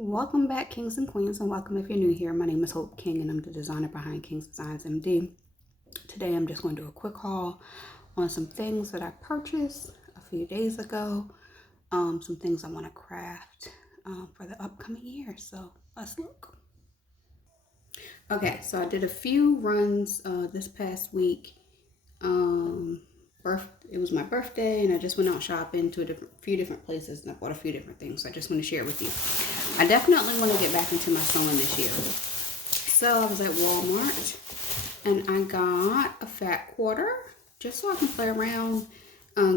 Welcome back, Kings and Queens, and welcome if you're new here. My name is Hope King, and I'm the designer behind King's Designs MD. Today, I'm just going to do a quick haul on some things that I purchased a few days ago, some things I want to craft for the upcoming year. So let's look. Okay, so I did a few runs this past week. It was my birthday, and I just went out shopping to few different places, and I bought a few different things. So I just want to share with you. I definitely want to get back into my sewing this year. So I was at Walmart, and I got a fat quarter just so I can play around,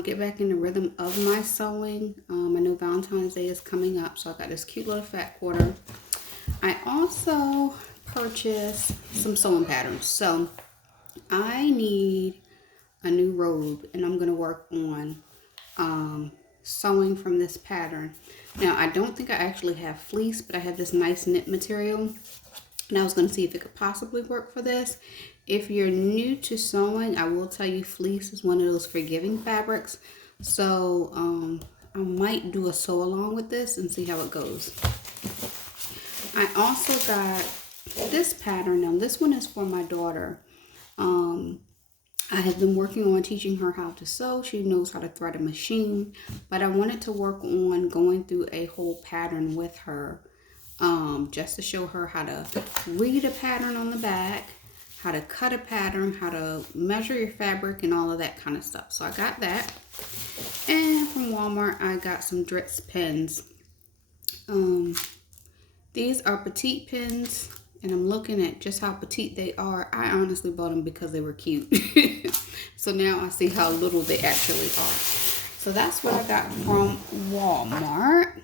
get back in the rhythm of my sewing. I know Valentine's Day is coming up, so I got this cute little fat quarter. I also purchased some sewing patterns. So I need a new robe, and I'm going to work on sewing from this pattern. Now, I don't think I actually have fleece, but I have this nice knit material, and I was going to see if it could possibly work for this. If you're new to sewing, I will tell you fleece is one of those forgiving fabrics. So I might do a sew along with this and see how it goes. I also got this pattern. Now, this one is for my daughter. I have been working on teaching her how to sew. She knows how to thread a machine, but I wanted to work on going through a whole pattern with her, just to show her how to read a pattern on the back, how to cut a pattern, how to measure your fabric, and all of that kind of stuff. So I got that. And from Walmart, I got some Dritz pins. These are petite pins, and I'm looking at just how petite they are. I honestly bought them because they were cute. So now I see how little they actually are. So that's what I got from Walmart.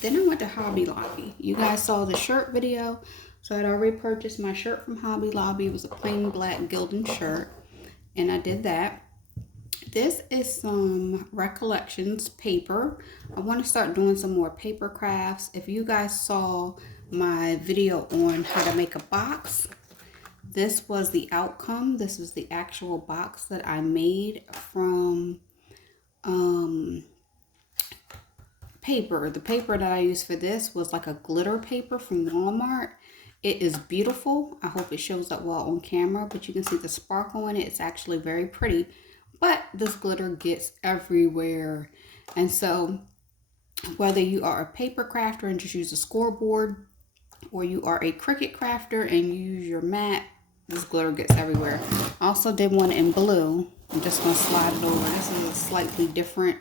Then I went to Hobby Lobby. You guys saw the shirt video. So I'd already purchased my shirt from Hobby Lobby. It was a plain black Gildan shirt, and I did that. This is some Recollections paper. I want to start doing some more paper crafts. If you guys saw my video on how to make a box, this was the outcome. This was the actual box that I made from paper. The paper that I used for this was like a glitter paper from Walmart. It is beautiful. I hope it shows up well on camera, but you can see the sparkle in it. It's actually very pretty, but this glitter gets everywhere. And so whether you are a paper crafter and just use a scoreboard, or you are a Cricut crafter and you use your mat, this glitter gets everywhere. I also did one in blue. I'm just going to slide it over. This is a slightly different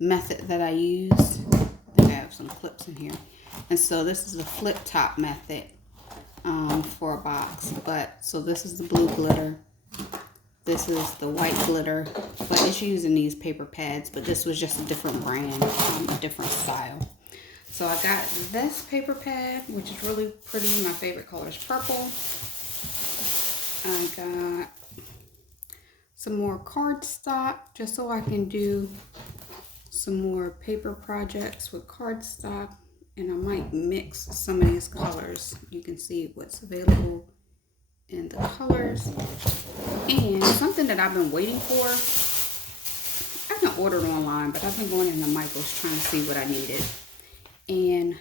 method that I use. I think I have some clips in here. And so this is a flip top method for a box. So this is the blue glitter. This is the white glitter, but it's using these paper pads, but this was just a different brand, a different style. So I got this paper pad, which is really pretty. My favorite color is purple. I got some more cardstock, just so I can do some more paper projects with cardstock. And I might mix some of these colors. You can see what's available in the colors. And something that I've been waiting for, I haven't ordered online, but I've been going into Michael's trying to see what I needed. And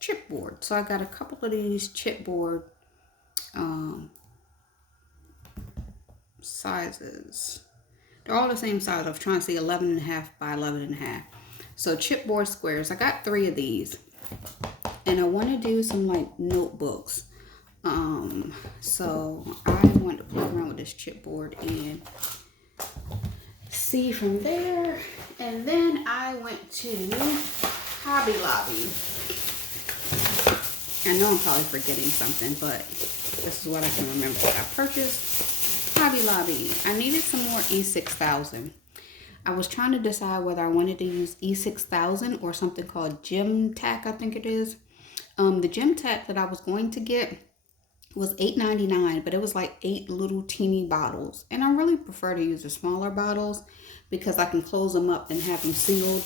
chipboard. So I got a couple of these chipboard sizes. They're all the same size. I was trying to see 11.5 by 11.5. So chipboard squares. I got 3 of these, and I want to do some like notebooks. So I want to play around with this chipboard and see from there. And then I went to Hobby Lobby. I know I'm probably forgetting something, but this is what I can remember that I purchased. Hobby Lobby. I needed some more E6000. I was trying to decide whether I wanted to use E6000 or something called Gem Tack, I think it is. The Gem Tack that I was going to get was $8.99, but it was like 8 little teeny bottles. And I really prefer to use the smaller bottles because I can close them up and have them sealed.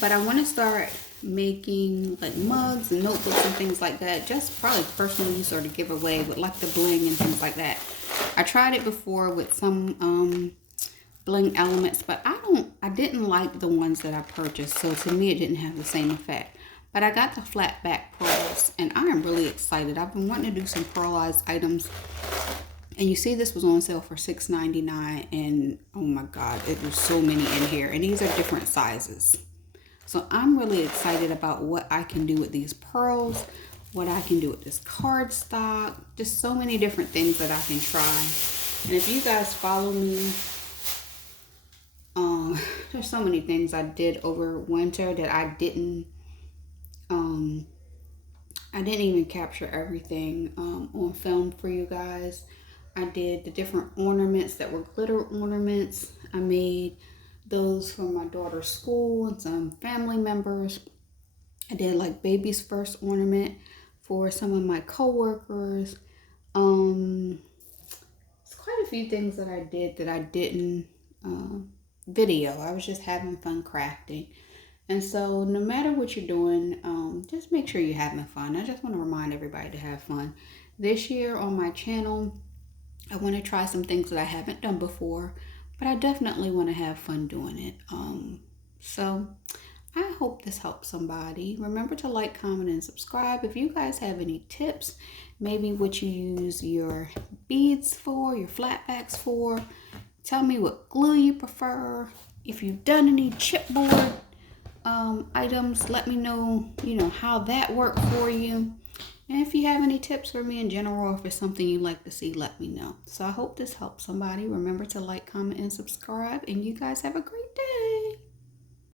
But I want to start making like mugs and notebooks and things like that, just probably personal use or to give away with like the bling and things like that. I tried it before with some bling elements, but I don't I didn't like the ones that I purchased, so to me it didn't have the same effect. But I got the flat back pearls, and I am really excited. I've been wanting to do some pearlized items, and you see this was on sale for $6.99, and oh my god, there's so many in here, and these are different sizes. So I'm really excited about what I can do with these pearls, what I can do with this cardstock, just so many different things that I can try. And if you guys follow me, there's so many things I did over winter that I didn't even capture everything on film for you guys. I did the different ornaments that were glitter ornaments. I made those for my daughter's school and some family members. I did like baby's first ornament for some of my coworkers. It's quite a few things that I did that I didn't video. I was just having fun crafting. And so no matter what you're doing, just make sure you're having fun. I just want to remind everybody to have fun. This year on my channel, I want to try some things that I haven't done before, but I definitely want to have fun doing it. So I hope this helps somebody. Remember to like, comment, and subscribe. If you guys have any tips, maybe what you use your beads for, your flat backs for, tell me what glue you prefer. If you've done any chipboard items, let me know, how that worked for you. And if you have any tips for me in general, or if it's something you'd like to see, let me know. So I hope this helps somebody. Remember to like, comment, and subscribe. And you guys have a great day.